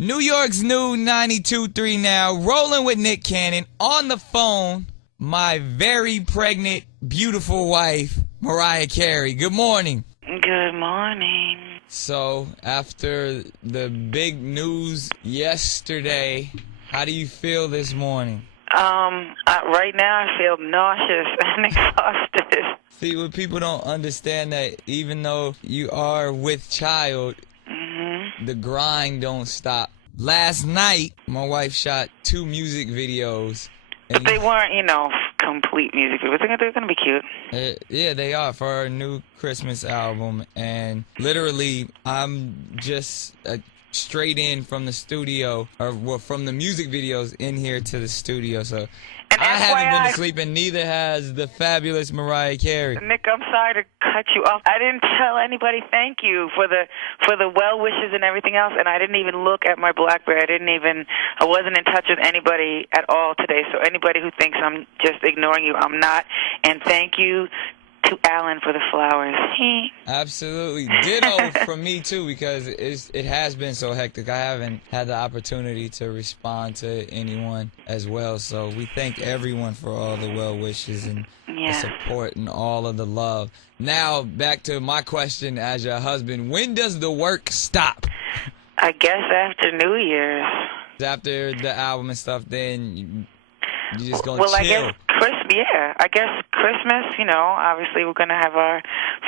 New York's new 92.3 now, rolling with Nick Cannon. On the phone, my very pregnant, beautiful wife, Mariah Carey. Good morning. Good morning. So, after the big news yesterday, how do you feel this morning? Right now I feel nauseous and exhausted. See, what people don't understand that even though you are with child, the grind don't stop. Last night, my wife shot 2 music videos. But they weren't, complete music videos. They're going to be cute. Yeah, they are for our new Christmas album. And literally, I'm just straight in from the studio, or from the music videos in here to the studio. So And I haven't FYI, been asleep, and neither has the fabulous Mariah Carey. Nick, I'm sorry to cut you off. I didn't tell anybody thank you for the well wishes and everything else, and I didn't even look at my BlackBerry. I wasn't in touch with anybody at all today. So anybody who thinks I'm just ignoring you, I'm not. And thank you to Alan for the flowers. Absolutely. Ditto from me, too, because it has been so hectic. I haven't had the opportunity to respond to anyone as well. So we thank everyone for all the well wishes and the support and all of the love. Now, back to my question as your husband. When does the work stop? I guess after New Year's. After the album and stuff, then you just gonna chill? I guess Christmas, obviously we're going to have our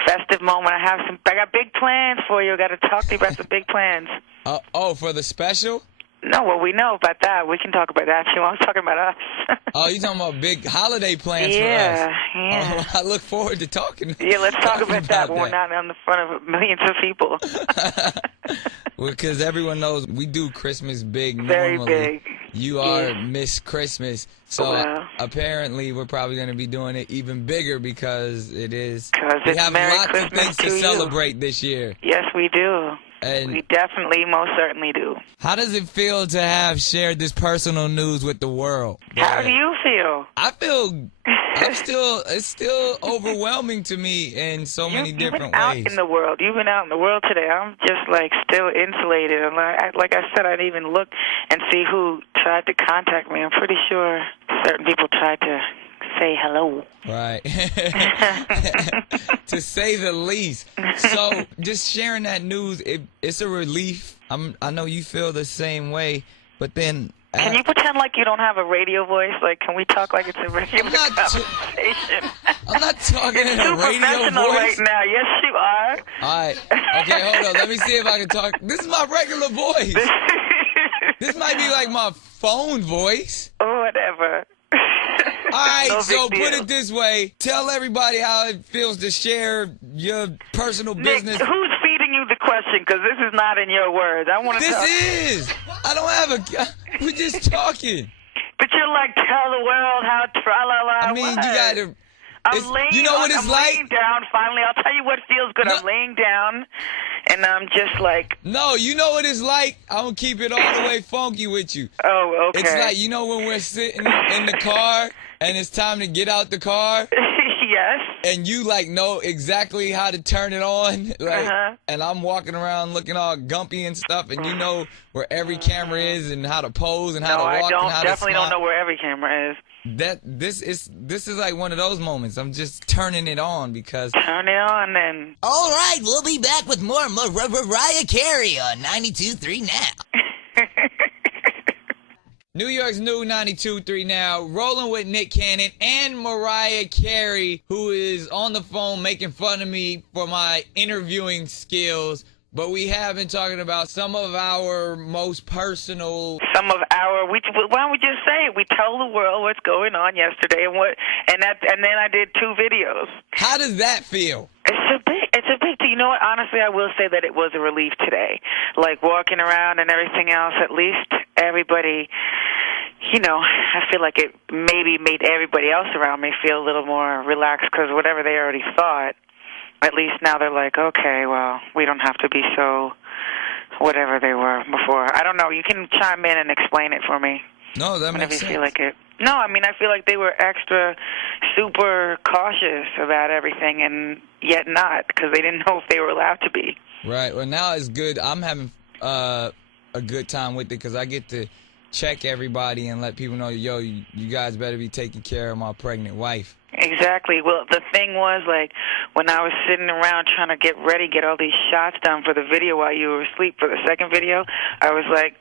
festive moment. I got big plans for you. I got to talk to you about some big plans. For the special? No, well, we know about that. We can talk about that if you want. I was talking about us. Oh, you talking about big holiday plans for us? Yeah. I look forward to talking. Yeah, let's talk about that when we're not on the front of millions of people. Well, because everyone knows we do Christmas big Very normally. big. You are Miss Christmas, so apparently we're probably going to be doing it even bigger because it is. We have lots of things to celebrate this year. Yes, we do. And we definitely, most certainly do. How does it feel to have shared this personal news with the world? How do you feel? I feel it's still overwhelming to me in so many different ways. You've been out in the world today. I'm just still insulated. And like I said, I didn't even look and see who tried to contact me. I'm pretty sure certain people tried to say hello. Right. To say the least. So just sharing that news, it's a relief. I know you feel the same way, but then... Can you pretend like you don't have a radio voice? Can we talk like it's a radio conversation? I'm not talking in a radio voice. You're too professional right now. Yes, you are. All right. Okay, hold on. Let me see if I can talk. This is my regular voice. This might be like my phone voice. Whatever. All right, so put it this way. Tell everybody how it feels to share your personal business. Nick, who's feeding you the question? Because this is not in your words. I want to This is. I don't have a... We're just talking. But you're tell the world how tra-la-la. I mean, you got to... I'm laying down, finally. I'll tell you what feels good. I'm laying down, and I'm just No, you know what it's like? I'm going to keep it all the way funky with you. Oh, okay. It's like, when we're sitting in the car, and it's time to get out the car. Yes. And you, know exactly how to turn it on. And I'm walking around looking all gumpy and stuff, and you know where every camera is and how to pose and how to walk and how to smile. No, I definitely don't know where every camera is. This is like one of those moments. I'm just turning it on because... Turn it on, then. All right, we'll be back with more Mariah Carey on 92.3 now. New York's new 92.3 now, rolling with Nick Cannon and Mariah Carey, who is on the phone making fun of me for my interviewing skills. But we have been talking about some of our most personal... why don't we just say it? We told the world what's going on yesterday and then I did 2 videos. How does that feel? It's a big deal. You know what? Honestly, I will say that it was a relief today. Walking around and everything else, at least everybody, I feel like it maybe made everybody else around me feel a little more relaxed because whatever they already thought, at least now they're okay, well, we don't have to be so whatever they were before. I don't know. You can chime in and explain it for me. No, that makes sense. Whenever you feel like it. No, I mean, I feel like they were extra super cautious about everything and yet not because they didn't know if they were allowed to be. Right. Well, now it's good. I'm having a a good time with it because I get to check everybody and let people know, yo, you guys better be taking care of my pregnant wife. Exactly. Well, the thing was, like, when I was sitting around trying to get ready, get all these shots done for the video while you were asleep for the second video, I was like,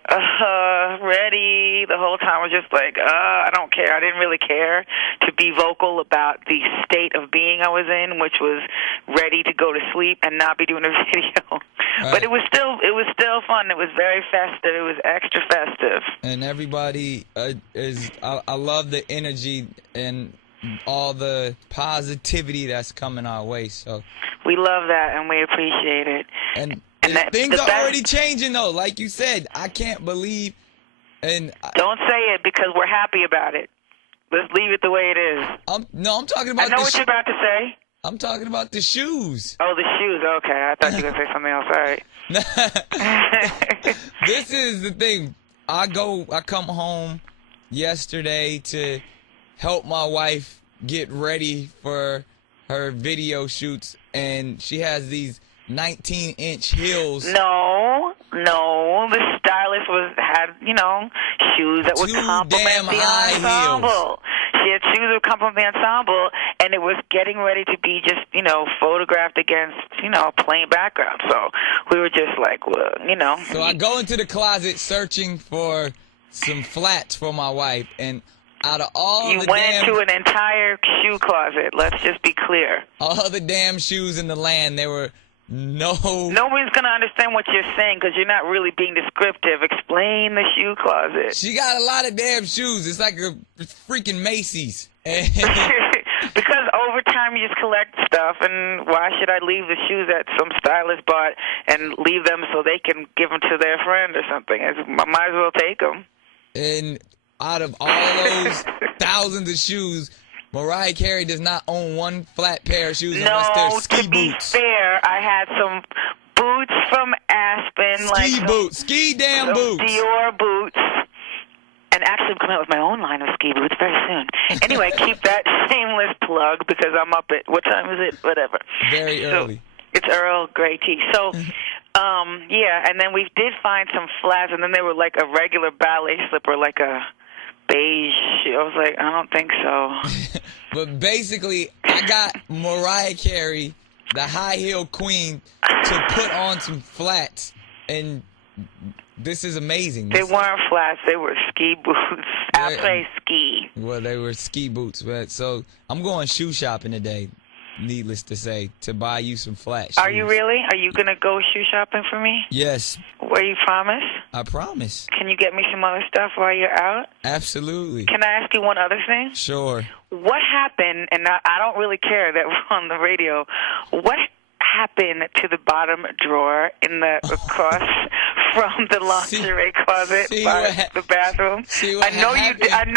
ready. The whole time I was just like, I don't care. I didn't really care to be vocal about the state of being I was in, which was ready to go to sleep and not be doing a video. Right. But it was still fun. It was very festive. It was extra festive. And everybody I love the energy and all the positivity that's coming our way. So we love that and we appreciate it. And things are already changing though. Like you said, I can't believe. And don't say it because we're happy about it. Let's leave it the way it is. I'm talking about. I know what you're about to say. I'm talking about the shoes. Oh, the shoes. Okay, I thought you were gonna say something else. All right. This is the thing. I come home yesterday to help my wife get ready for her video shoots, and she has these 19-inch heels. No. The stylist had shoes that would complement the ensemble. Heels. She had shoes that would complement the ensemble, and it was getting ready to be just, photographed against, plain background. So we were just like, well, So I go into the closet searching for some flats for my wife, and out of all you went into an entire shoe closet. Let's just be clear. All the damn shoes in the land, there were nobody's going to understand what you're saying because you're not really being descriptive. Explain the shoe closet. She got a lot of damn shoes. It's like a freaking Macy's. Because over time you just collect stuff, and why should I leave the shoes that some stylist bought and leave them so they can give them to their friend or something? I might as well take them. And out of all those thousands of shoes, Mariah Carey does not own one flat pair of shoes unless they're ski boots. No, to be fair, I had some boots from Aspen. Ski damn boots. Dior boots. And actually I'm coming out with my own line of ski boots very soon. Anyway, keep that shameless plug because I'm up at, what time is it? Whatever. Very early. It's Earl Grey tea. So, yeah, and then we did find some flats, and then they were like a regular ballet slipper, like a beige. I was like, I don't think so. But basically, I got Mariah Carey, the high heel queen, to put on some flats, and this is amazing. They weren't flats; they were ski boots. I play ski. Well, they were ski boots, but so I'm going shoe shopping today. Needless to say, to buy you some flat shoes. Are you really? Are you going to go shoe shopping for me? Yes. Will you promise? I promise. Can you get me some other stuff while you're out? Absolutely. Can I ask you one other thing? Sure. What happened, and I don't really care that we're on the radio, what happened to the bottom drawer in the across from the lingerie closet by the bathroom? I know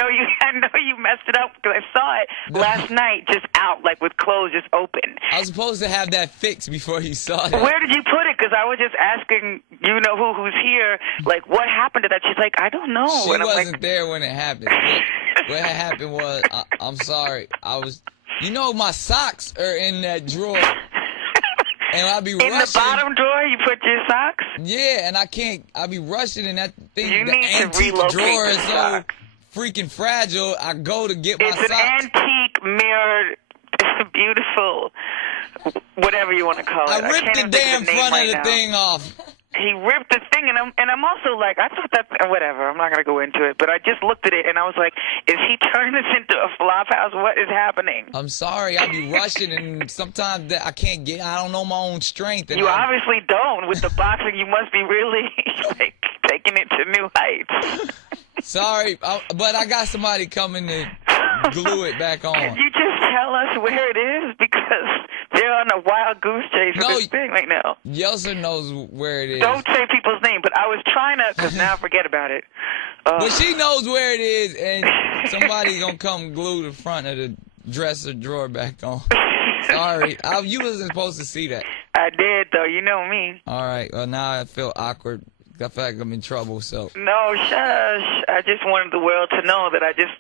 you messed it up because I saw it last night, just out, like with clothes just open. I was supposed to have that fixed before you saw it. Where did you put it? Because I was just asking, who's here, like what happened to that? She's like, I don't know. She and wasn't like, there when it happened. What happened was, I'm sorry, my socks are in that drawer. And I'll be rushing. In the bottom drawer, you put your socks? Yeah, and I'll be rushing, and that thing, you the need antique to drawer is so socks. Freaking fragile. I go to get my socks. It's an antique, mirrored, beautiful, whatever you want to call it. I ripped the damn front of the thing off. He ripped the thing, and I'm also like, I thought that, whatever, I'm not going to go into it, but I just looked at it, and I was like, is he turning this into a flop house? What is happening? I'm sorry, I be rushing, and sometimes I don't know my own strength. And you obviously don't. With the boxing, you must be really, like, taking it to new heights. Sorry, but I got somebody coming to glue it back on. Can you just tell us where it is? Because they're on a wild goose chase with this thing right now. Yeltsin knows where it is. Don't say people's name, but I was trying to, because now forget about it. But she knows where it is, and somebody's going to come glue the front of the dresser drawer back on. Sorry. You wasn't supposed to see that. I did, though. You know me. All right. Well, now I feel awkward I feel like I'm in trouble, so. No, shush. I just wanted the world to know that I just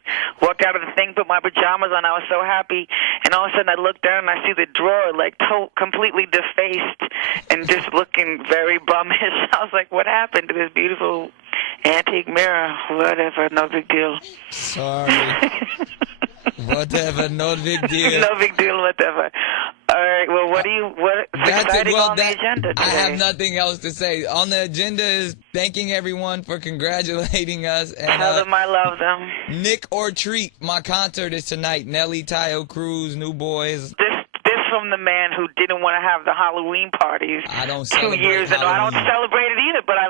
walked out of the thing, put my pajamas on. I was so happy. And all of a sudden I look down and I see the drawer, like, completely defaced and just looking very bummish. I was like, what happened to this beautiful antique mirror? Whatever, no big deal. Sorry. Whatever, no big deal. No big deal, whatever. All right, well, what's exciting on the agenda today? I have nothing else to say. On the agenda is thanking everyone for congratulating us. And, tell them I love them. Nick or Treat, my concert is tonight. Nelly, Tayo Cruz, New Boys. This from the man who didn't want to have the Halloween parties. I don't 2 celebrate years ago. I don't celebrate it either, but I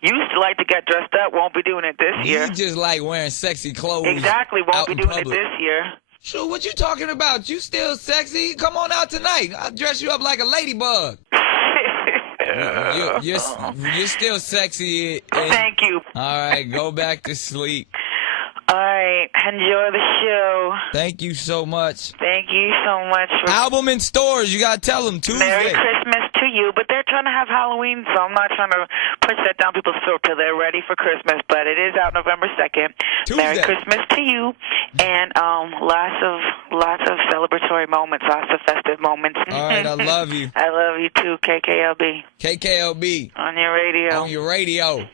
used to like to get dressed up. Won't be doing it this year. You just like wearing sexy clothes. Exactly. Won't be doing it this year. Sure, what you talking about? You still sexy? Come on out tonight. I'll dress you up like a ladybug. You're still sexy. Thank you. All right, go back to sleep. All right, enjoy the show. Thank you so much. Thank you so much. Album in stores, you gotta tell them Tuesday. Merry Christmas to you, but they're trying to have Halloween, so I'm not trying to push that down people's throat till they're ready for Christmas, but it is out November 2nd. Tuesday. Merry Christmas to you, and lots of celebratory moments, lots of festive moments. All right, I love you. I love you too, KKLB. KKLB. On your radio. On your radio.